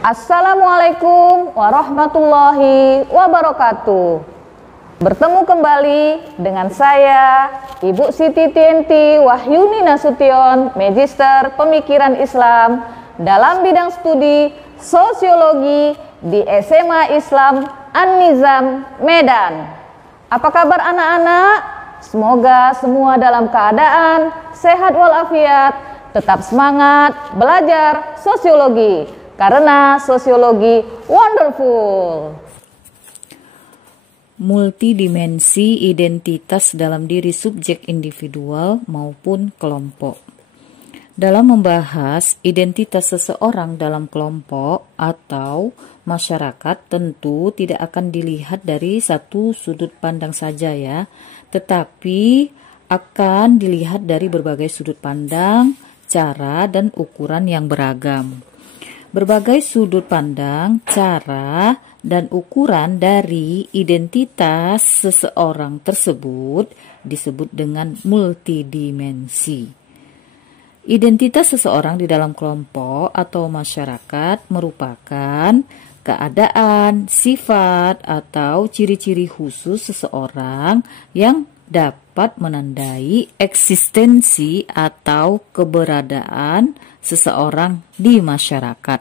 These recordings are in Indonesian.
Assalamualaikum warahmatullahi wabarakatuh. Bertemu kembali dengan saya, Ibu Siti Tienti Wahyuni Nasution, Magister Pemikiran Islam dalam bidang studi Sosiologi di SMA Islam An-Nizam, Medan. Apa kabar anak-anak? Semoga semua dalam keadaan sehat walafiat, tetap semangat belajar sosiologi. Karena sosiologi wonderful. Multidimensi identitas dalam diri subjek individual maupun kelompok. Dalam membahas identitas seseorang dalam kelompok atau masyarakat, tentu tidak akan dilihat dari satu sudut pandang saja ya, tetapi akan dilihat dari berbagai sudut pandang, cara, dan ukuran yang beragam. Berbagai sudut pandang, cara, dan ukuran dari identitas seseorang tersebut disebut dengan multidimensi. Identitas seseorang di dalam kelompok atau masyarakat merupakan keadaan, sifat, atau ciri-ciri khusus seseorang yang dapat menandai eksistensi atau keberadaan seseorang di masyarakat.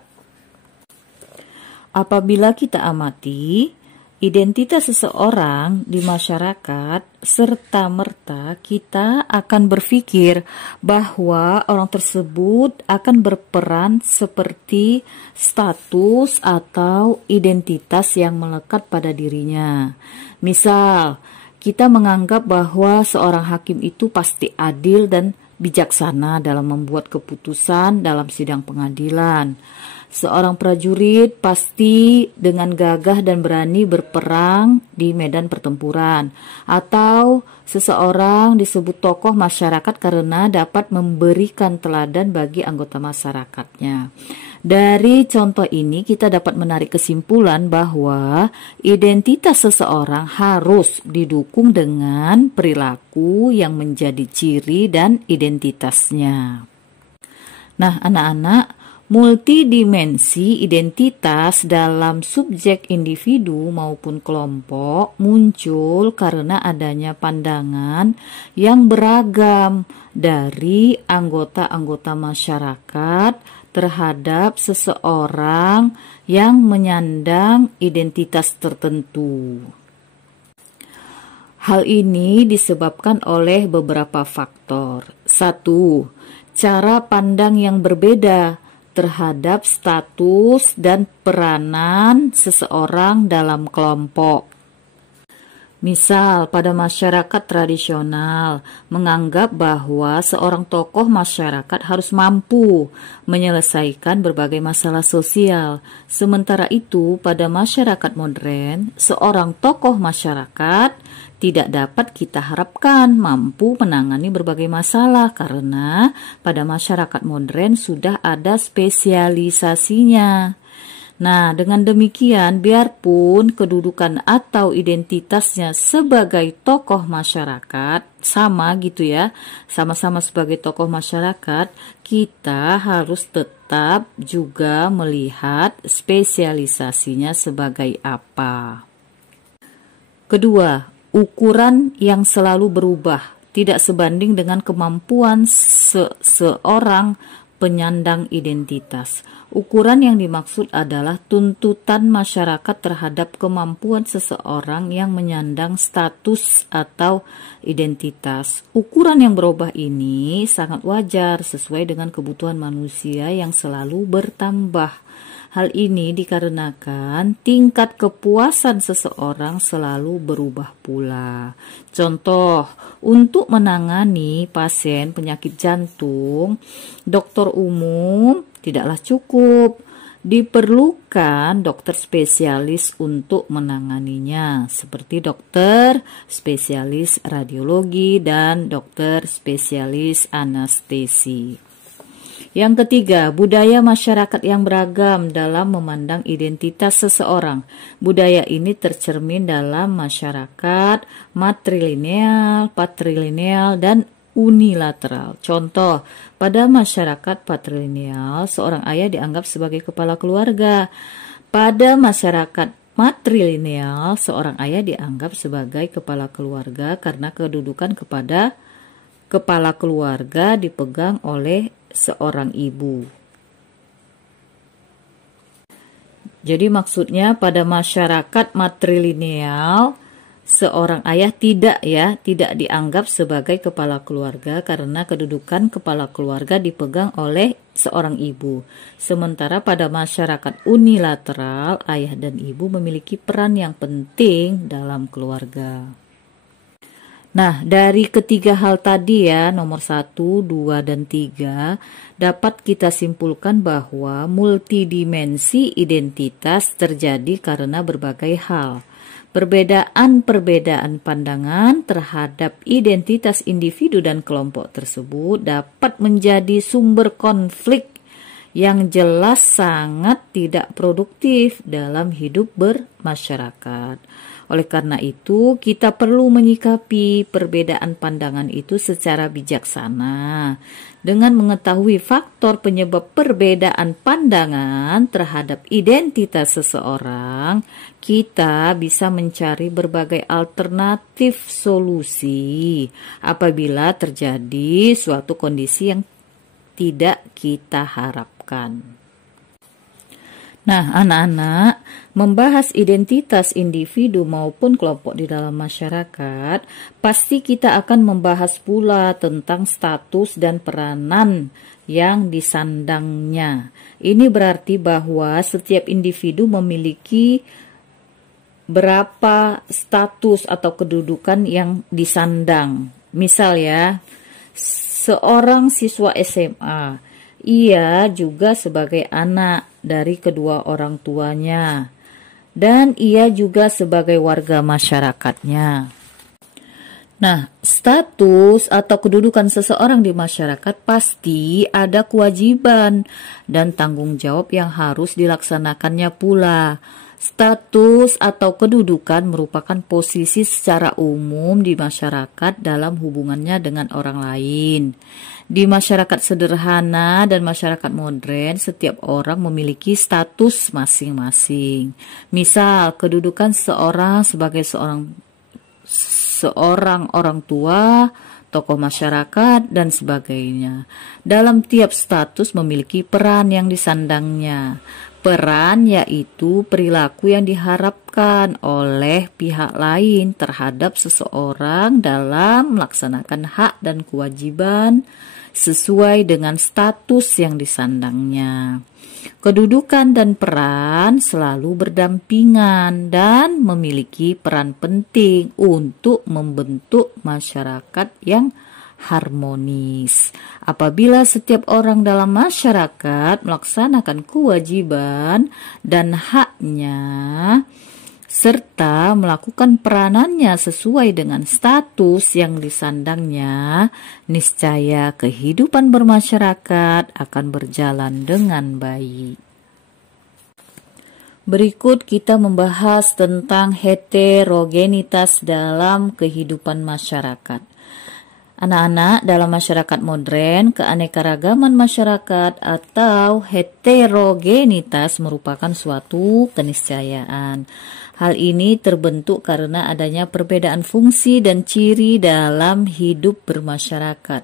Apabila kita amati identitas seseorang di masyarakat, serta-merta kita akan berpikir bahwa orang tersebut akan berperan seperti status atau identitas yang melekat pada dirinya. Misal, kita menganggap bahwa seorang hakim itu pasti adil dan bijaksana dalam membuat keputusan dalam sidang pengadilan. Seorang prajurit pasti dengan gagah dan berani berperang di medan pertempuran. Atau seseorang disebut tokoh masyarakat karena dapat memberikan teladan bagi anggota masyarakatnya. Dari contoh ini kita dapat menarik kesimpulan bahwa identitas seseorang harus didukung dengan perilaku yang menjadi ciri dan identitasnya. Nah, anak-anak, multidimensi identitas dalam subjek individu maupun kelompok muncul karena adanya pandangan yang beragam dari anggota-anggota masyarakat terhadap seseorang yang menyandang identitas tertentu. Hal ini disebabkan oleh beberapa faktor. 1. Cara pandang yang berbeda terhadap status dan peranan seseorang dalam kelompok. Misal, pada masyarakat tradisional menganggap bahwa seorang tokoh masyarakat harus mampu menyelesaikan berbagai masalah sosial. Sementara itu, pada masyarakat modern, seorang tokoh masyarakat tidak dapat kita harapkan mampu menangani berbagai masalah karena pada masyarakat modern sudah ada spesialisasinya. Nah, dengan demikian, biarpun kedudukan atau identitasnya sebagai tokoh masyarakat sama gitu ya, sama-sama sebagai tokoh masyarakat, kita harus tetap juga melihat spesialisasinya sebagai apa. Kedua, ukuran yang selalu berubah tidak sebanding dengan kemampuan seorang penyandang identitas. Ukuran yang dimaksud adalah tuntutan masyarakat terhadap kemampuan seseorang yang menyandang status atau identitas. Ukuran yang berubah ini sangat wajar sesuai dengan kebutuhan manusia yang selalu bertambah. Hal ini dikarenakan tingkat kepuasan seseorang selalu berubah pula. Contoh, untuk menangani pasien penyakit jantung, dokter umum tidaklah cukup. Diperlukan dokter spesialis untuk menanganinya, seperti dokter spesialis radiologi dan dokter spesialis anestesi. Yang ketiga, budaya masyarakat yang beragam dalam memandang identitas seseorang. Budaya ini tercermin dalam masyarakat matrilineal, patrilineal, dan unilateral. Contoh, pada masyarakat patrilineal, seorang ayah dianggap sebagai kepala keluarga. Pada masyarakat matrilineal, seorang ayah dianggap sebagai kepala keluarga karena kedudukan kepada kepala keluarga dipegang oleh seorang ibu. Jadi maksudnya pada masyarakat matrilineal seorang ayah tidak dianggap sebagai kepala keluarga karena kedudukan kepala keluarga dipegang oleh seorang ibu. Sementara pada masyarakat unilateral ayah dan ibu memiliki peran yang penting dalam keluarga. Nah, dari ketiga hal tadi ya, nomor 1, 2, dan 3, dapat kita simpulkan bahwa multidimensi identitas terjadi karena berbagai hal. Perbedaan-perbedaan pandangan terhadap identitas individu dan kelompok tersebut dapat menjadi sumber konflik yang jelas sangat tidak produktif dalam hidup bermasyarakat. Oleh karena itu, kita perlu menyikapi perbedaan pandangan itu secara bijaksana. Dengan mengetahui faktor penyebab perbedaan pandangan terhadap identitas seseorang, kita bisa mencari berbagai alternatif solusi apabila terjadi suatu kondisi yang tidak kita harapkan. Nah, anak-anak, membahas identitas individu maupun kelompok di dalam masyarakat, pasti kita akan membahas pula tentang status dan peranan yang disandangnya. Ini berarti bahwa setiap individu memiliki berapa status atau kedudukan yang disandang. Misal ya, seorang siswa SMA, ia juga sebagai anak dari kedua orang tuanya, dan ia juga sebagai warga masyarakatnya. Nah, status atau kedudukan seseorang di masyarakat pasti ada kewajiban dan tanggung jawab yang harus dilaksanakannya pula. Status atau kedudukan merupakan posisi secara umum di masyarakat dalam hubungannya dengan orang lain. Di masyarakat sederhana dan masyarakat modern, setiap orang memiliki status masing-masing. Misal, kedudukan seorang sebagai seorang orang tua, tokoh masyarakat, dan sebagainya. Dalam tiap status memiliki peran yang disandangnya. Peran yaitu perilaku yang diharapkan oleh pihak lain terhadap seseorang dalam melaksanakan hak dan kewajiban sesuai dengan status yang disandangnya. Kedudukan dan peran selalu berdampingan dan memiliki peran penting untuk membentuk masyarakat yang harmonis. Apabila setiap orang dalam masyarakat melaksanakan kewajiban dan haknya serta melakukan peranannya sesuai dengan status yang disandangnya, niscaya kehidupan bermasyarakat akan berjalan dengan baik. Berikut kita membahas tentang heterogenitas dalam kehidupan masyarakat. Anak-anak, dalam masyarakat modern, keanekaragaman masyarakat atau heterogenitas merupakan suatu keniscayaan. Hal ini terbentuk karena adanya perbedaan fungsi dan ciri dalam hidup bermasyarakat.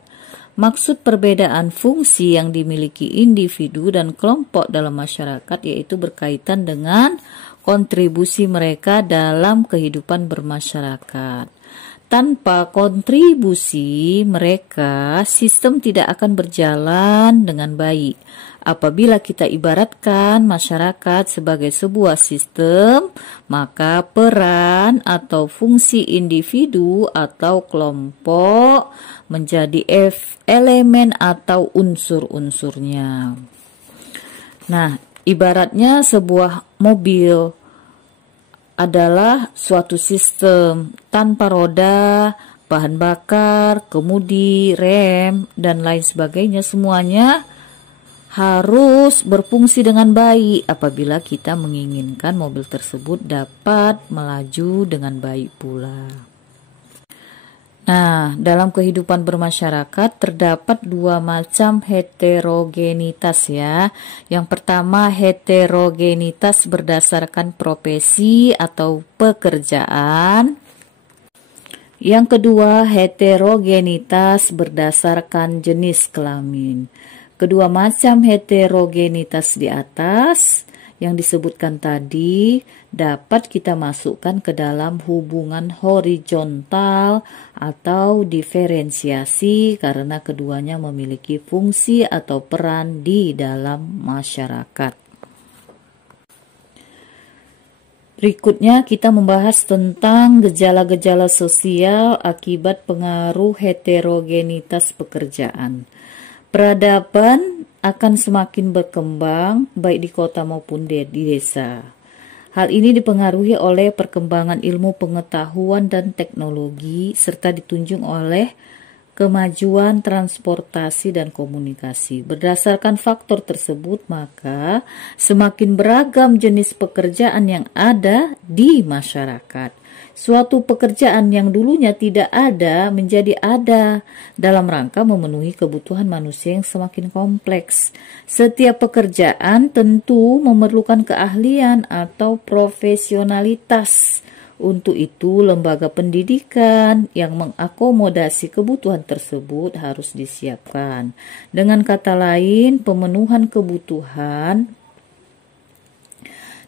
Maksud perbedaan fungsi yang dimiliki individu dan kelompok dalam masyarakat yaitu berkaitan dengan kontribusi mereka dalam kehidupan bermasyarakat. Tanpa kontribusi mereka, sistem tidak akan berjalan dengan baik. Apabila kita ibaratkan masyarakat sebagai sebuah sistem, maka peran atau fungsi individu atau kelompok menjadi elemen atau unsur-unsurnya. Nah, ibaratnya sebuah mobil adalah suatu sistem tanpa roda, bahan bakar, kemudi, rem, dan lain sebagainya. Semuanya harus berfungsi dengan baik apabila kita menginginkan mobil tersebut dapat melaju dengan baik pula. Nah, dalam kehidupan bermasyarakat terdapat dua macam heterogenitas ya. Yang pertama heterogenitas berdasarkan profesi atau pekerjaan. Yang kedua heterogenitas berdasarkan jenis kelamin. Kedua macam heterogenitas di atas yang disebutkan tadi dapat kita masukkan ke dalam hubungan horizontal atau diferensiasi karena keduanya memiliki fungsi atau peran di dalam masyarakat. Berikutnya kita membahas tentang gejala-gejala sosial akibat pengaruh heterogenitas pekerjaan. Peradaban akan semakin berkembang baik di kota maupun di desa. Hal ini dipengaruhi oleh perkembangan ilmu pengetahuan dan teknologi serta ditunjung oleh kemajuan transportasi dan komunikasi. Berdasarkan faktor tersebut, maka semakin beragam jenis pekerjaan yang ada di masyarakat. Suatu pekerjaan yang dulunya tidak ada menjadi ada dalam rangka memenuhi kebutuhan manusia yang semakin kompleks. Setiap pekerjaan tentu memerlukan keahlian atau profesionalitas. Untuk itu, lembaga pendidikan yang mengakomodasi kebutuhan tersebut harus disiapkan. Dengan kata lain, pemenuhan kebutuhan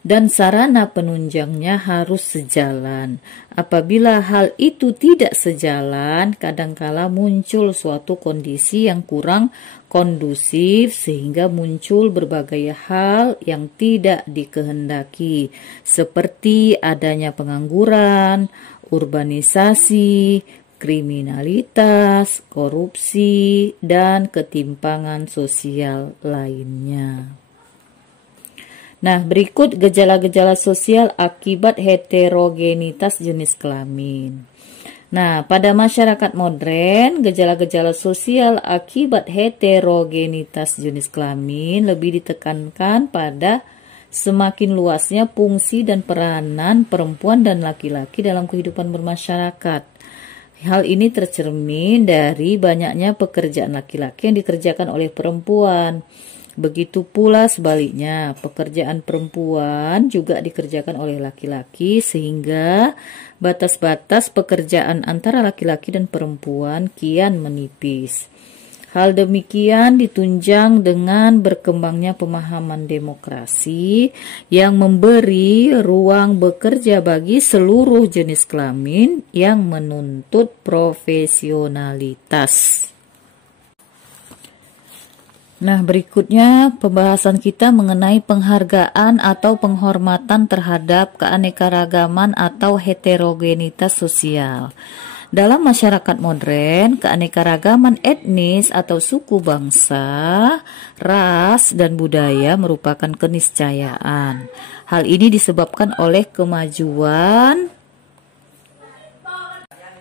dan sarana penunjangnya harus sejalan. Apabila hal itu tidak sejalan, kadangkala muncul suatu kondisi yang kurang kondusif sehingga muncul berbagai hal yang tidak dikehendaki, seperti adanya pengangguran, urbanisasi, kriminalitas, korupsi, dan ketimpangan sosial lainnya. Nah, berikut gejala-gejala sosial akibat heterogenitas jenis kelamin. Nah, pada masyarakat modern, gejala-gejala sosial akibat heterogenitas jenis kelamin lebih ditekankan pada semakin luasnya fungsi dan peranan perempuan dan laki-laki dalam kehidupan bermasyarakat. Hal ini tercermin dari banyaknya pekerjaan laki-laki yang dikerjakan oleh perempuan. Begitu pula sebaliknya, pekerjaan perempuan juga dikerjakan oleh laki-laki sehingga batas-batas pekerjaan antara laki-laki dan perempuan kian menipis. Hal demikian ditunjang dengan berkembangnya pemahaman demokrasi yang memberi ruang bekerja bagi seluruh jenis kelamin yang menuntut profesionalitas. Nah, berikutnya pembahasan kita mengenai penghargaan atau penghormatan terhadap keanekaragaman atau heterogenitas sosial. Dalam masyarakat modern, keanekaragaman etnis atau suku bangsa, ras, dan budaya merupakan keniscayaan. Hal ini disebabkan oleh kemajuan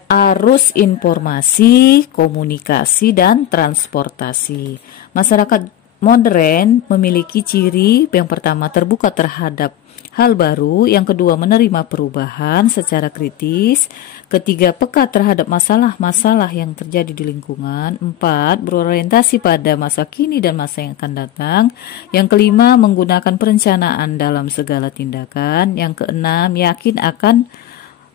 arus informasi, komunikasi, dan transportasi. Masyarakat modern memiliki ciri yang pertama terbuka terhadap hal baru, yang kedua menerima perubahan secara kritis, ketiga peka terhadap masalah-masalah yang terjadi di lingkungan, empat berorientasi pada masa kini dan masa yang akan datang, yang kelima menggunakan perencanaan dalam segala tindakan, yang keenam yakin akan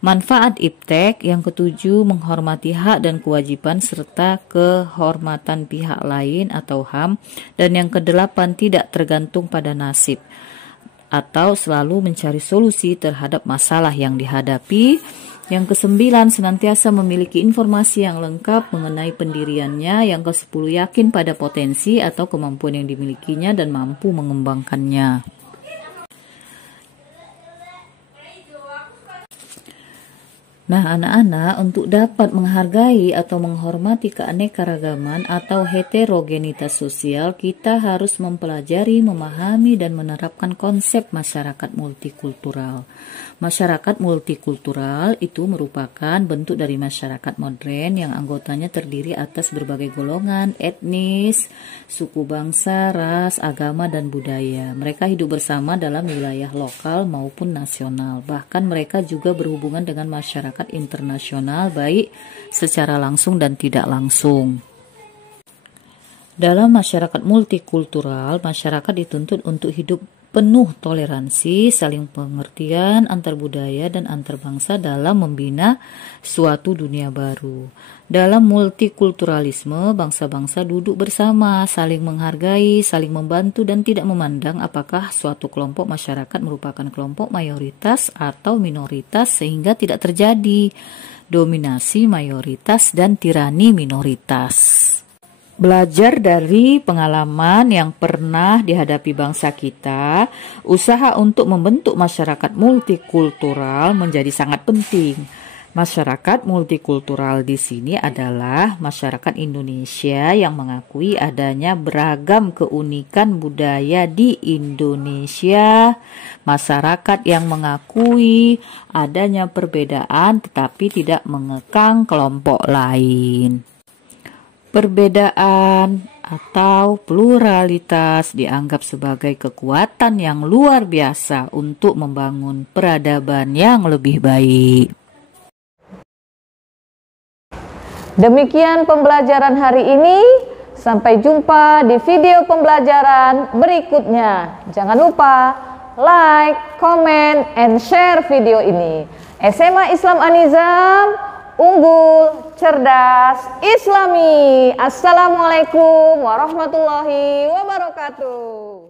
manfaat iptek, yang ketujuh menghormati hak dan kewajiban serta kehormatan pihak lain atau HAM, dan yang kedelapan tidak tergantung pada nasib atau selalu mencari solusi terhadap masalah yang dihadapi. Yang kesembilan senantiasa memiliki informasi yang lengkap mengenai pendiriannya. Yang kesepuluh yakin pada potensi atau kemampuan yang dimilikinya dan mampu mengembangkannya. Nah, anak-anak, untuk dapat menghargai atau menghormati keanekaragaman atau heterogenitas sosial, kita harus mempelajari, memahami, dan menerapkan konsep masyarakat multikultural. Masyarakat multikultural itu merupakan bentuk dari masyarakat modern yang anggotanya terdiri atas berbagai golongan, etnis, suku bangsa, ras, agama, dan budaya. Mereka hidup bersama dalam wilayah lokal maupun nasional. Bahkan mereka juga berhubungan dengan masyarakat masyarakat internasional baik secara langsung dan tidak langsung. Dalam masyarakat multikultural, masyarakat dituntut untuk hidup penuh toleransi, saling pengertian antar budaya dan antar bangsa dalam membina suatu dunia baru. Dalam multikulturalisme, bangsa-bangsa duduk bersama, saling menghargai, saling membantu dan tidak memandang apakah suatu kelompok masyarakat merupakan kelompok mayoritas atau minoritas sehingga tidak terjadi dominasi mayoritas dan tirani minoritas. Belajar dari pengalaman yang pernah dihadapi bangsa kita, usaha untuk membentuk masyarakat multikultural menjadi sangat penting. Masyarakat multikultural di sini adalah masyarakat Indonesia yang mengakui adanya beragam keunikan budaya di Indonesia. Masyarakat yang mengakui adanya perbedaan tetapi tidak mengekang kelompok lain. Perbedaan atau pluralitas dianggap sebagai kekuatan yang luar biasa untuk membangun peradaban yang lebih baik. Demikian pembelajaran hari ini. Sampai jumpa di video pembelajaran berikutnya. Jangan lupa like, comment, and share video ini. SMA Islam An-Nizam, unggul, cerdas, islami. Assalamualaikum warahmatullahi wabarakatuh.